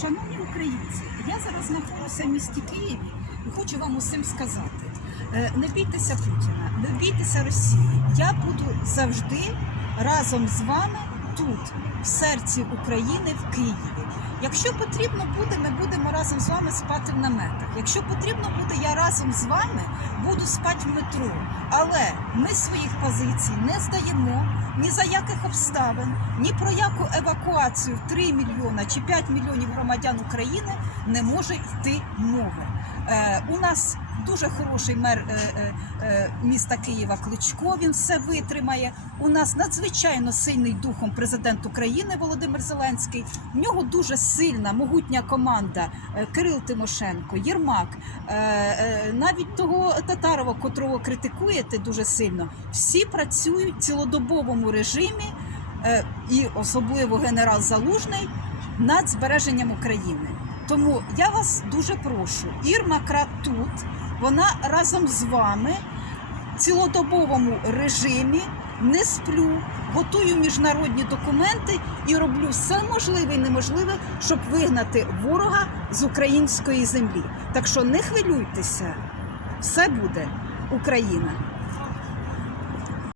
Шановні українці, я зараз знаходжуся в місті Києві і хочу вам усім сказати: е, не бійтеся Путіна, не бійтеся Росії. Я буду завжди разом з вами тут, в серці України, в Києві. Якщо потрібно буде, ми будемо разом з вами спати в наметах. Якщо потрібно буде, я разом з вами буду спати в метро. Але ми своїх позицій не здаємо ні за яких обставин, ні про яку евакуацію 3 мільйона чи 5 мільйонів громадян України не може йти мови. Е, у нас дуже хороший мер е, е, міста Києва Кличко. Він все витримає. У нас надзвичайно сильний духом президент України Володимир Зеленський. В нього дуже сильна, могутня команда Кирил Тимошенко, Єрмак, навіть того Татарова, котрого критикуєте дуже сильно. Всі працюють в цілодобовому режимі, і особливо генерал Залужний над збереженням України. Тому я вас дуже прошу, Ірма Крат тут, вона разом з вами в цілодобовому режимі не сплю, готую міжнародні документи і роблю все можливе і неможливе, щоб вигнати ворога з української землі. Так що не хвилюйтеся, все буде Україна.